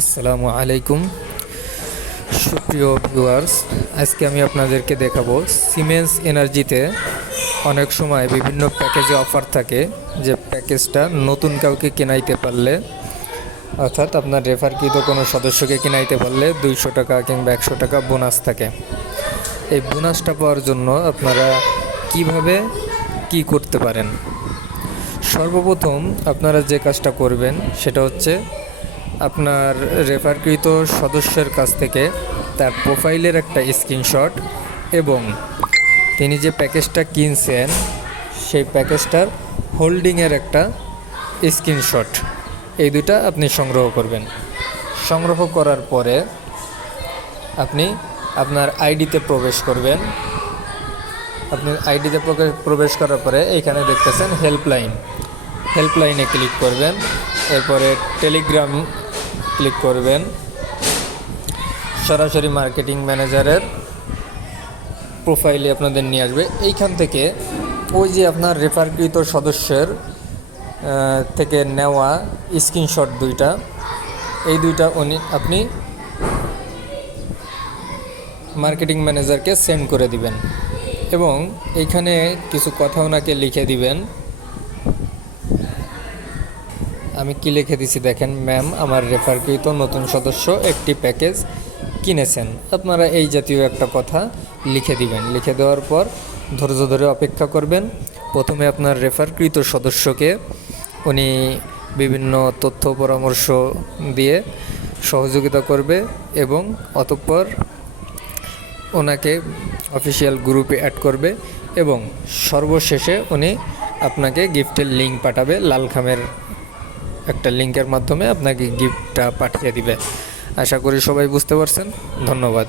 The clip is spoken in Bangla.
আসসালামু আলাইকুম সুপ্রিয় ভিউয়ার্স। আজকে আমি আপনাদেরকে দেখাবো সিমেন্স এনার্জিতে অনেক সময় বিভিন্ন প্যাকেজে অফার থাকে, যে প্যাকেজটা নতুন কাউকে কেনাইতে পারলে, অর্থাৎ আপনার রেফারকৃত কোনো সদস্যকে কেনাইতে পারলে 200 টাকা কিংবা 100 টাকা বোনাস থাকে। এই বোনাসটা পাওয়ার জন্য আপনারা কিভাবে কি করতে পারেন? সর্বপ্রথম আপনারা যে কাজটা করবেন সেটা হচ্ছে আপনার রেফারকৃত সদস্যের কাছ থেকে তার প্রোফাইলের একটা স্ক্রিনশট এবং তিনি যে প্যাকেজটা কিনছেন সেই প্যাকেজটার হোল্ডিংয়ের একটা স্ক্রিনশট, এই দুটা আপনি সংগ্রহ করবেন। সংগ্রহ করার পরে আপনি আপনার আইডিতে প্রবেশ করবেন। আপনি আইডিতে প্রবেশ করার পরে এইখানে দেখতেছেন হেল্পলাইনে ক্লিক করবেন। এরপরে টেলিগ্রাম ক্লিক করবেন। সরাসরি মার্কেটিং ম্যানেজারের প্রোফাইলে আপনাদের নিয়ে আসবে। এইখান থেকে ওই যে আপনার রেফারকৃত সদস্যের থেকে নেওয়া স্ক্রিনশট এই দুইটা আপনি মার্কেটিং ম্যানেজারকে সেন্ড করে দিবেন এবং এইখানে কিছু কথা ওনাকে লিখে দিবেন। আমি কি লিখে দিছি দেখেন, ম্যাম আমার রেফারকৃত নতুন সদস্য একটি প্যাকেজ কিনেছেন। আপনারা এই জাতীয় একটা কথা লিখে দিবেন। লিখে দেওয়ার পর ধৈর্য ধরে অপেক্ষা করবেন। প্রথমে আপনার রেফারকৃত সদস্যকে উনি বিভিন্ন তথ্য পরামর্শ দিয়ে সহযোগিতা করবে এবং অতঃপর ওনাকে অফিসিয়াল গ্রুপে অ্যাড করবে এবং সর্বশেষে উনি আপনাকে গিফটের লিঙ্ক পাঠাবে। লাল খামের একটা লিঙ্কের মাধ্যমে আপনাকে গিফটটা পাঠিয়ে দিবে। আশা করি সবাই বুঝতে পারছেন। ধন্যবাদ।